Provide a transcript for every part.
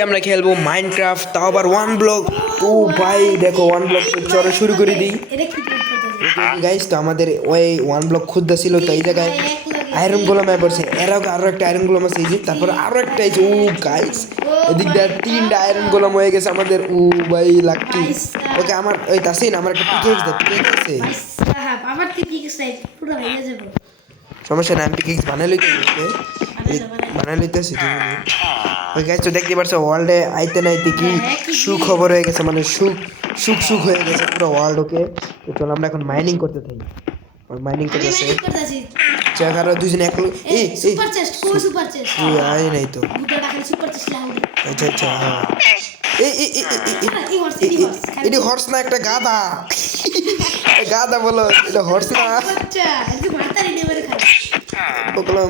আমরা খেলবো মাইনক্রাফট, তাও আবার ওয়ান ব্লক। তো ভাই দেখো, ওয়ান ব্লক চলো শুরু করে দিই গাইস। তো আমাদের ওই ওয়ান ব্লক খুদ্া ছিল, তো এই জায়গায় আয়রন গোলাম পড়ছে, এর আগে আরো একটা আয়রন গোলাম আছে এই যে, তারপর আরো একটা এই যে। ও গাইস, এদিক দিয়ে তিনটা আয়রন গোলাম হয়ে গেছে আমাদের। ও ভাই লাকি। ওকে আমার ওই তাসিন, আমার একটা পিকেক্স দে, পিকেক্স আছে। সমস্যা নাই, আমি পিকেক্স বানাই লইতেছি 2 মিনিট। ওই গাইস, তো দেখতে পারছো ওয়ার্ল্ডে আইতে নাইতে কি সুখবর হয়ে গেছে, মানে সুখ হয়ে গেছে পুরো ওয়ার্ল্ড। ওকে, তো চলো আমরা এখন মাইনিং করতে থাকি। মাইনিং করতেছে চাকারো দুইজন এক এই সুপার চেস্ট কোন সুপার চেস্ট আই নাই তো বুটাটা খালি সুপার চেস্ট লাউড। আচ্ছা আচ্ছা, হ্যাঁ। এটি হর্স না, একটা গাধা। গাধা বলো, এটা হর্স না। আচ্ছা এটা মারতারি নেবারে খালি বললাম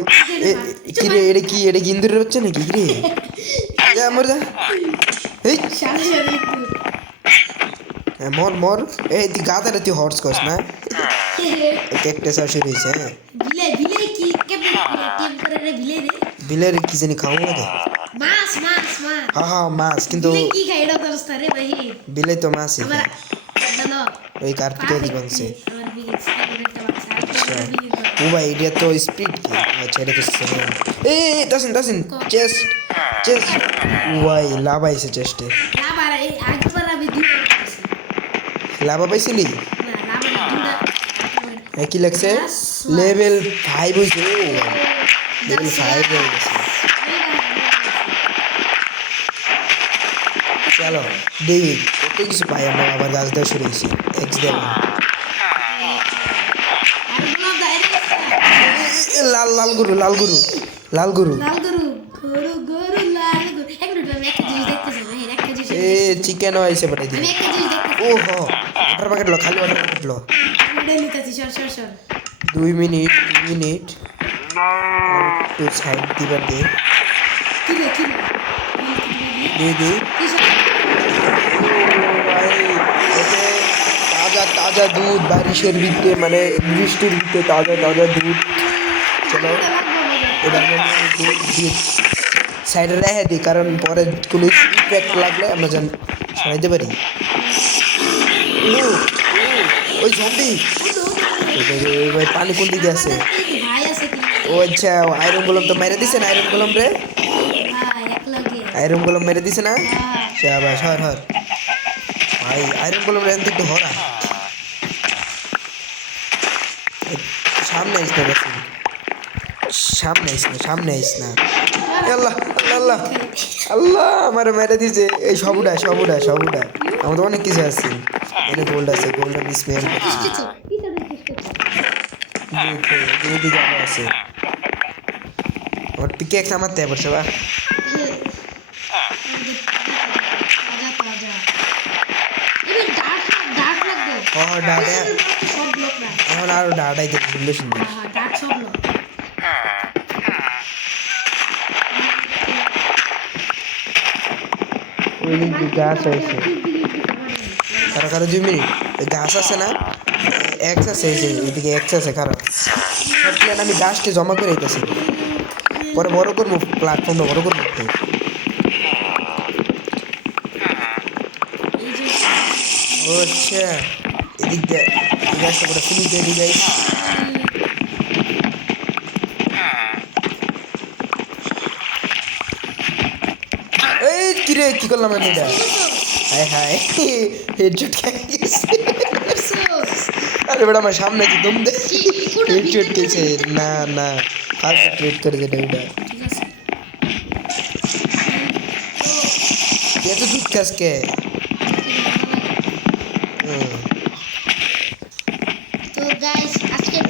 কি রে, এটা কি ইন্দুরের হচ্ছে নাকি রে? যা মর যা। এই মর এই তুই গাধারে তুই হর্স কস না। ক্যাকটাস আসে রইছে। হ্যাঁ বিলে কি টেম্পোরারি বিলে রে কি জানি খাও না মাছ। হ্যাঁ মাছ, কিন্তু কি খাই এটা তো রে ভাই। বিলে তো মাছই খায়। ওই কার্পিকেক্স বানছে। আচ্ছা ও ভাই, এটা তো স্পিড কি? আচ্ছা এটা তো এই দাসিন চেস্ট ওয়াই লাভ আইছে চেস্টে। লাভা পাইছিলি? কি লাগছে? লেভেল 5 হইছে। লেভেল 5 হয়ে গেছে। চলো দেখি কত কিছু পাই আমরা। আবার গাছ দেওয়া শুরু হয়েছে। এক্স দেব লাল গরু এ চিকেন হয়েছে পাঠাই দিই। ও ওয়াটার প্যাকেট লো, খালি ওয়াটার প্যাকেট লো। 2 মিনিট একটু সাইড দিবার দে তাজা দুধ, বারিশের ভিতরে মানে বৃষ্টির ভিতরে তাজা দুধ। চলো এবার সাইডে রেখে দিই, কারণ পরে কোনো ইফেক্ট লাগলে আমরা যেন সরাইতে পারি। ওই জম্বি ভাই, পানি কোন দিকে আছে? ও আচ্ছা, আয়রন গোলাম তো মেরে দিছে না। আয়রন গোলাম মেরে দিছে না। শাবাশ, হর ভাই। আয়রন গোলাম রেন একটু হরা সামনে আইস না। আল্লাহ আমার মেরে দিছে। এই সবুডা আমাদের অনেক কিছু আছে। এখানে গোল্ড আছে, গোল্ড আমি স্মেল করছি। আছে আমার পিকেক্স আমার তে পড়ছে বা। এখন আরো ডাটাই সুন্দর গাছ হয়েছে। কারো 2 মিনিট গাছ আছে না, এক্স আছে এদিকে, এক্স আছে। কারণ সব প্ল্যান আমি গাছটি জমা করে রেখেছি, পরে বড় করবো, প্ল্যাটফর্মটা বড় করবো। ও আচ্ছা, এদিক দিয়ে এই গাছটা করে ফুলি দিয়ে দিই গাইস। এই কিরে কি করলাম আমি এটা? হায় হেডশট খেয়ে গেছে। আরে বেটা আমার সামনে কি দম দে। হেডশট খেয়েছে। না ফালতু ট্রেড করে যেটা ওটা। এত দুধ খাস কে?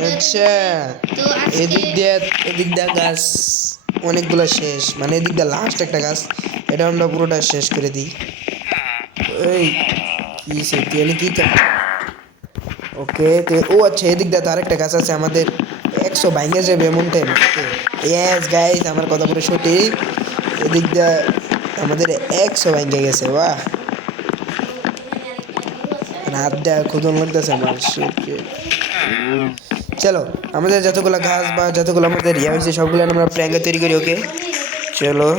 আচ্ছা এদিক দিয়ে গাছ অনেকগুলো শেষ, মানে এদিক দিয়ে লাস্ট একটা গাছ, এটা আমরা পুরোটা শেষ করে দিই। এই কি সেটি কি? ওকে ও আচ্ছা, এদিক দিয়ে তো আরেকটা গাছ আছে আমাদের। 100 ভাঙে যাবে এমন টাইম। ইয়েস গাইস, আমার কথা পুরো সঠিক। এদিক দিয়ে আমাদের 100 ভাঙে গেছে। বাহ, হাত দেওয়া খুদন লাগতেছে আমার। চলো আমাদের যতগুলো গাছ বা যতগুলো আমাদের ইয়ে হয়েছে সবগুলো আমরা প্র্যাঙ্কে তৈরি করি। ওকে চলো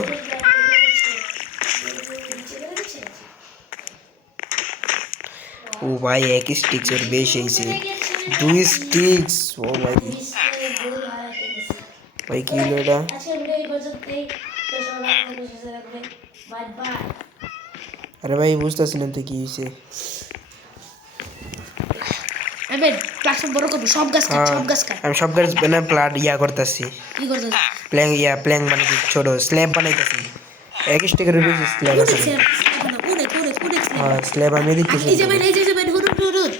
ও ভাই এক স্টিক্স এর বেশি হয়েছে 2 স্টিক্স ও ভাই ভাই কি হলো এটা আরে ভাই বুঝতেছি না তো কি হয়েছে আমি প্ল্যাটফর্ম বড় করব সব গাছ কাট সব গাছ কাট আমি সব গাছ বানায় প্লাট ইয়া করতেছি কি করতে প্ল্যাং বানাইতে ছোট স্ল্যাব বানাইতেছি এক স্টিকের বেশি স্ল্যাব আছে হ্যাঁ স্ল্যাব আমি দেখতেছি এই যে ভাই হুরুট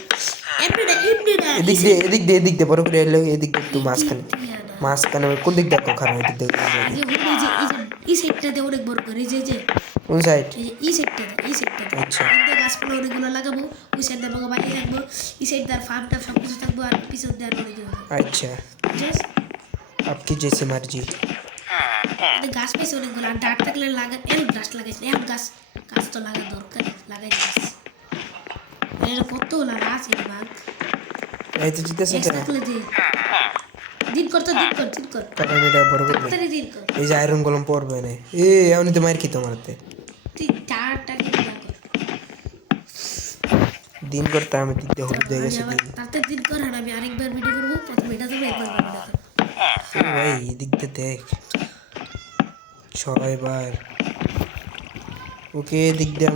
এদিক দিয়ে বড় করে এলো এদিক দিয়ে একটু মাঝখানে কোন দিক দেখো খারাপ এদিক দিয়ে এই সাইডটা দিয়ে অনেক বড় করে এই যে কোন সাইড এই সাইডটা আচ্ছা এতে গাছপালা অনেকগুলো লাগাবো ওই সাইডটা আমাকে বানিয়ে রাখবো এই সাইড তার ফার্মটা সব কিছু থাকবো আর পিছন দিয়ে আর অনেক अच्छा आपकी जैसे मर्जी গাছ পাইছে অনেকগুলো আর ডাট থাকলে লাগা এল গাছ লাগাইছে এল গাছ তো লাগা দরকার লাগাই গাছ এটা কত লাগা আছে বাঘ এই তো জিতেছে কেন দিন কর কারণ এটা বড় করে তাড়াতাড়ি দিন কর এই যে আয়রন কলম পড়বে না এ এমনি তো মার খেতে মারতে তুই চারটা দিন কর দিন করতে আমি দিতে হলুদ হয়ে গেছে দিন তাড়াতাড়ি দিন কর আর আমি আরেকবার ভিডিও করবো প্রথম এটা দেবো একবার ভিডিও করবো ভাই এদিক দিয়ে দেখ 6 বার ওকে দিক দিয়ে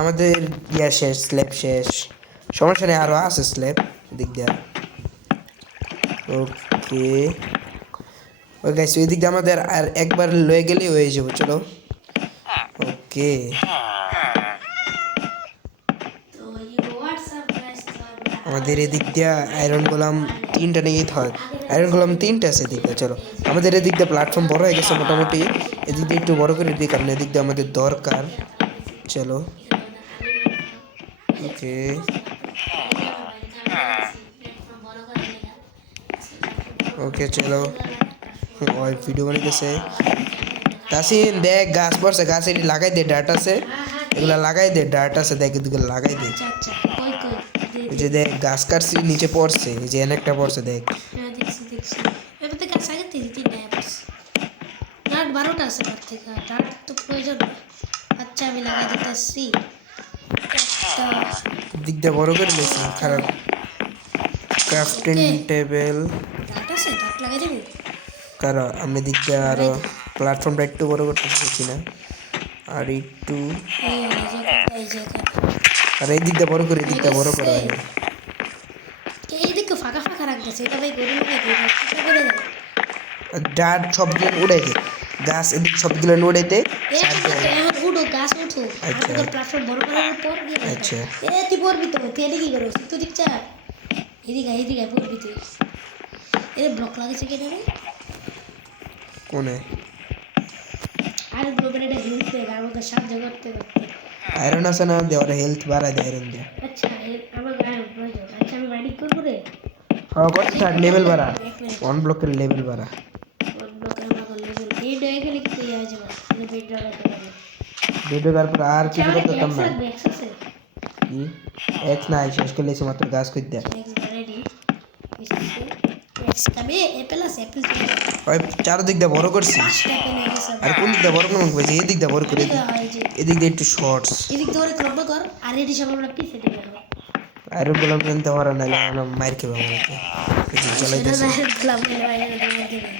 আমাদের ইয়া শেষ স্ল্যাব শেষ সমস্যা নেই আরো আছে স্ল্যাব দিক দিয়ে ওকে ওকে গাইস ওই দিক দিয়ে আমাদের আর একবার লয়ে গেলে হয়ে যাবে চলো ওকে আমাদের এদিক দিয়ে আয়রন গোলাম 3টা নিয়ে হয় আয়রন গোলাম 3টা আছে এদিক দিয়ে চলো আমাদের এদিক দিয়ে প্ল্যাটফর্ম বড় হয়ে গেছে মোটামুটি এদিক দিয়ে একটু বড় করে দিই কারণ এদিক দিয়ে আমাদের দরকার চলো ওকে ওকে চলো ওই ভিডিও বানাইতেছে তাসিন দেখ গাছ পড়ছে গাছ এটি লাগাই দে ডাট আছে এগুলা লাগাই দে ডাট আছে দেখ এদিকে লাগাই দে এই যে দেখ গাছ কাটছি নিচে পড়ছে এই যে একটা পড়ছে দেখ দেখছি এবারে গাছ আগে থেকে 3টা পড়ছে ডাট 12টা আছে তার থেকে ডাট তো প্রয়োজন না আচ্ছা আমি লাগাই দিতেছি একটা দিক দিয়ে বড় করে দিয়েছি খারাপ ক্রাফটিং টেবিল ডাট আছে ডাট লাগাই দেবো কারণ আমি দিক দিয়ে আরো প্ল্যাটফর্মটা একটু বড় করতে চাইছি না আর একটু এই যে আর এই দিকটা বড় করে দিকটা বড় করা হয় এই দিকে ফাঁকা রাখতেছে এটা ভাই গরু লাগে এটা করে দাও ডাট সবগুলো উড়াই দে গাছ এদিক সবগুলো উড়াই দে এখন উড়ো গাছ উঠো আচ্ছা প্ল্যাটফর্ম বড় করার পর আচ্ছা তুই পড়বি তো তুই এদিকে কি করছিস তুই দিক চা এদিকে পড়বি তুই এর ব্লক লাগেছে কেন রে কোনে আর গ্লোবাল এটা হেলথ দেয় আমাকে সাহায্য করতে আয়রন আছে না দে ওর হেলথ বাড়ায় দে আয়রন দে আচ্ছা আমার গায়ে প্রয়োজন আচ্ছা আমি মাইনিং করবো রে হ্যাঁ করতে থাক লেভেল বাড়া 1 ব্লকের লেভেল বাড়া 1 ব্লকের আমার লেভেল এই ডয়ে গেলে কি ইয়া যাবে মানে বেড লাগাতে পারবে ভিডিও করার পর আর কিছু করতে পারতাম না এক্স আছে কি এক্স না শেষ করলে এসে মাত্র গাছ কই দে এক্স রেডি এক্স কাবে অ্যাপেল আছে অ্যাপেল ওই চারদিক দিয়ে বড় করছি আর কোন দিক দিয়ে বড় করব কইছি এই দিক দিয়ে বড় করে এদিক দিয়ে একটু শর্টস এদিক ধরে ক্রপ কর আর এডি সব আমরা পিছে দিই আয়রন গোলাম কিনতে পারা না আমরা মার খেয়ে আমাকে কিছু চলাইতেছে গোলাম বাইরে দিবে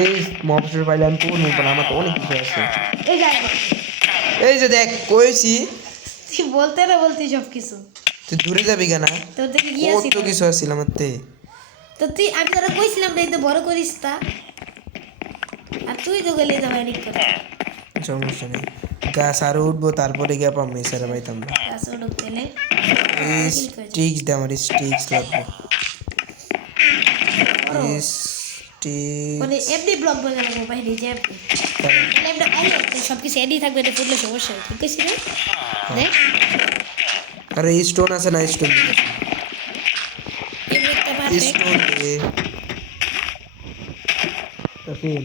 এই মবসের পাইলে আমি কোন বল আমার তো অনেক কিছু আছে এই যাই এই যে দেখ কইছি তুই বলতে সব কিছু তুই দূরে যাবি কেন তোর থেকে কি আছে কত কিছু আছিল আমার তে তো তুই আমি তোরা কইছিলাম এই তো বড় করিস তা আর তুই তো গেলি তো বাইরে করে সমস্যা নেই গাছ আর উঠবো তারপরে গিয়ে পাম মেসারা পাইতাম না গাছ উঠুক তেলে এই স্টিক্স দে আমার স্টিক্স লাগবে মানে এমনি ব্লগ বানাবো বাইরে যে মানে আমরা সব কিছু এডি থাকবে এটা পড়লে সমস্যা ঠিক আছে না দেখ আরে স্টোন আছে না স্টোন এমনিটা পারবে স্টোন দে তফিল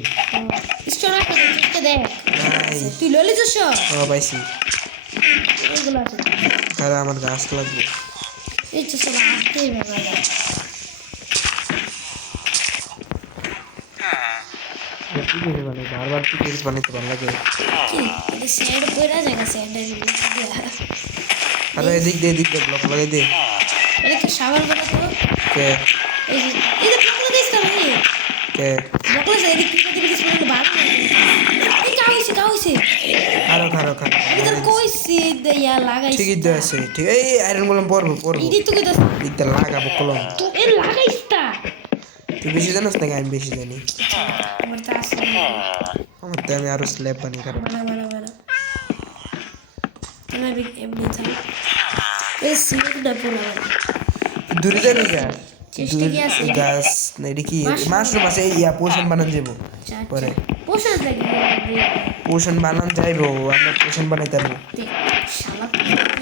স্টোন আছে দেখতে দেখ নাই তুই ললে যাস ও পাইছি এগুলো আছে আরে আমার গাছ লাগবে এই তো সব আটকে বাবা পিকের বানাই বারবার পিকের বানাইতে ভালো লাগে কি এটা স্যান্ড পড়া জায়গা স্যান্ডের দিয়া আরে এদিক দে ব্লক লাগাই দে এটা কি শাওয়ার বলা তো কে এই যে ব্লক দিস তো ভাই কে ব্লক লাগে এদিক থেকে দিস মানে ভালো এই কাউ হইছে খারো আমি তো কইছি ইয়া লাগাইছি ঠিকই তো আছে ঠিক এই আয়রন গোলাম পড়বো ইডি তো কইতাছ দিকটা লাগাবো কলম তো এ লাগাইছটা তুই বেশি জানিস নাকি আমি বেশি জানি আমার তো আসে আমার তো আমি আরো স্ল্যাব বানি কারণ বানা তুমি এমনি থাক এই সিমেন্টটা পুরো দূরে যাবি গা চেষ্টা কি আছে গাছ না এটা কি মাশরুম আছে ইয়া পোষণ বানান যাবো পরে পোষণ দেখি পোষণ বানান যাইবো আমরা পোষণ বানাইতে পারবো শালা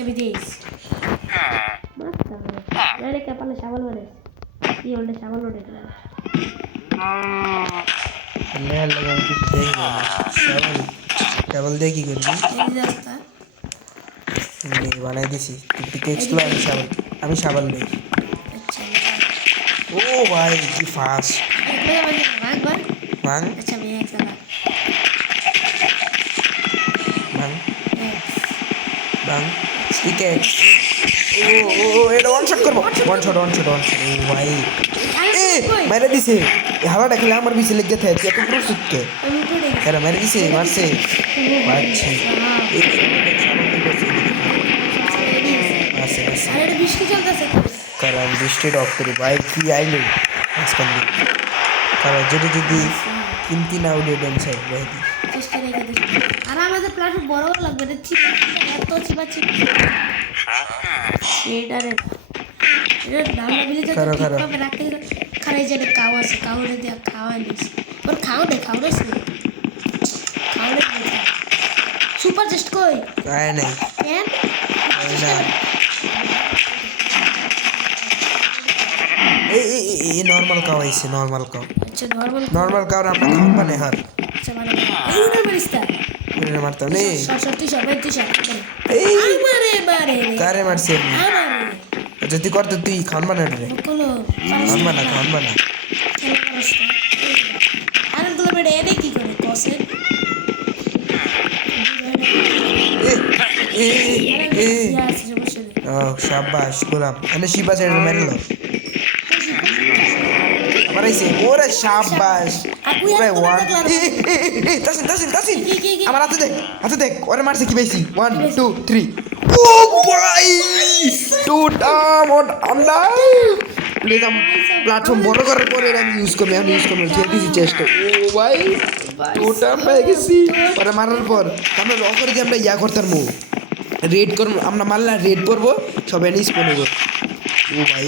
আমি দেইস মাথা রে কাপালে শাবল বলে কি হল শাবল ওড়ে আল্লাহ আল্লাহ আমি কিছু দেখি না কেবল দেখি করবি এই রাস্তা এমনি বানাই দিছি তুই কেচলো আমি সাবান নেই আচ্ছা ও ভাই কি ফাস্ট ভাগ মান আচ্ছা मैं चला মান বাং টিকেট ও এটা ওয়ান শট করবো ওয়ান শট ও ভাই এ মেরে দিছে হাওয়াটা খেলে আমার পিছে লেগে থাকে এত প্রস্তুত কে আমি তো দেখি এরা মেরে দিছে মারছে পাচ্ছি আছে আরে এটা বৃষ্টি চলতেছে কারণ বৃষ্টি অফ করি ভাই কি আইলো আজকাল কারণ যদি কিনতি না উড়ে ডেন সাইড ভাই চেষ্টা রেখে দিই আর আমাদের প্ল্যাটফর্ম বড় লাগবে এটা এত চিপাচ্ছি এটারে এটা দামটা বিলি তো ঠিকভাবে রাখতে গেলে খারাই যে কাউ আছে কাউরে দিয়ে খাওয়া নিস ওর খাও দে সুপার চেস্ট কই আয় নাই কেন না এই নর্মাল কাও আইছে নর্মাল কাও আচ্ছা নর্মাল কাও আমরা খাম্পানে হার আচ্ছা মানে এইটা মারিস্তা এটা মারতাম নেই সরস্বতী সবাই এই মারে কারে মারছে আচ্ছা তুই করতে তুই খানবানা রে বকলো খানবানা আরেকগুলো বেড়ে এনে কি করে কসে শাবাশ গোলাম এনে শিবা সাইড মেরলো মারাইছে ওরে শাবাশ ওরে ওয়ান তাসিন আমার হাতে দেখ ওরে মারছে কি বেশি 1 2 3 ও ভাই টুটাম ওট আমরা প্লেজাম প্ল্যাটফর্ম বড় করার পরে আমি ইউজ করব খেয়ে দিছি চেষ্টা ও ভাই টুটাম পেয়ে গেছি ওরে মারার পর আমরা অফার দিয়ে আমরা ইয়া করতাম রেড করব আমরা মারলা রেড করব সবাই নিস পড়ব ও ভাই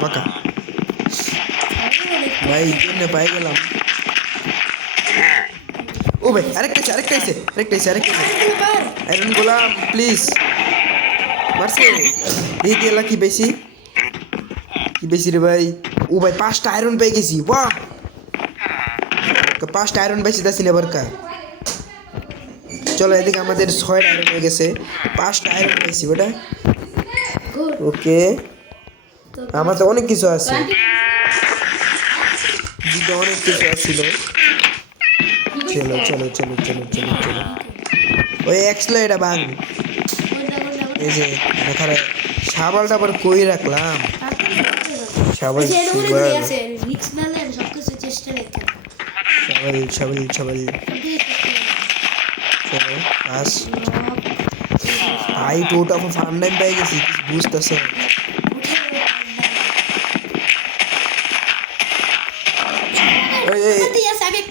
পাকা ভাই কেনে পাই গেলাম ও ভাই আরেকটা আছে আয়রন গোলাম প্লিজ মারছে দিয়ে এলা কি বেশি রে ভাই ও ভাই 5টা আয়রন পেয়ে গেছি বাহ 5টা আয়রন বেশি দাসি না বরকা চলো এদিকে আমাদের 6টা আয়রন হয়ে গেছে 5টা আয়রন পেয়েছি বেটা ওকে আমার তো অনেক কিছু আছে অনেক কিছু আছিল চলো ওই এক্সলা এটা বাং এই যে এখানে শাবালটা আবার কই রাখলাম শাবাল চলো বাস ভাই টোটা এখন ফার্ম টাইম পেয়ে গেছি বুঝতেছে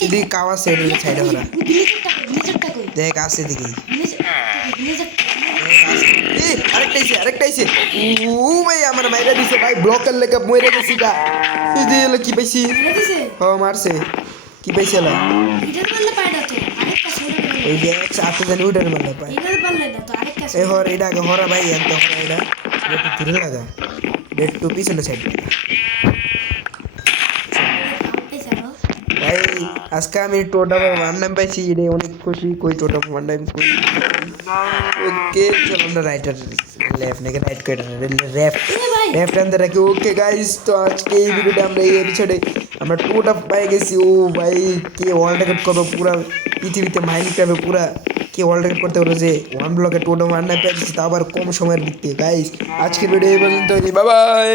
এদিকে কাও আছে সাইডে ভরা দেখ আছে এদিকে আরেকটা আইছে ও ভাই আমার মাইরা দিছে ভাই ব্লকের লেগে মরে গেছি গা এই যে কি পাইছি মারছে কি পাইছে লা ওই যে সাথে জানি উড়ার মারলে পাই এই হর এটা আগে হরা ভাই এত হরা এটা একটু দূরে লাগা ডেট টু পিছনে সাইড ভাই আজকে আমি টোটা ওয়ান নাম পাইছি রে অনেক খুশি কই টোটা ওয়ান নাম কই ওকে চলো আমরা রাইটার লেফট নাকি রাইট করে লেফট হ্যান্ডে রাখি ওকে গাইস তো আজকে এই ভিডিওটা আমরা এই এপিসোডে আমরা টুটা পেয়ে গেছি। ও ভাই, কে ওয়ার্ল্ড রেকর্ড করবো পুরা পৃথিবীতে, মাইন্ড ক্রাফে পুরা কে ওয়ার্ল্ড রেকর্ড করতে পারবো যে 1 ব্লকে টোটা ওয়ান পেয়ে গেছি, তা আবার কম সময়ের দিক থেকে। গাইস আজকের ভিডিও এই পর্যন্ত, বাই বাই।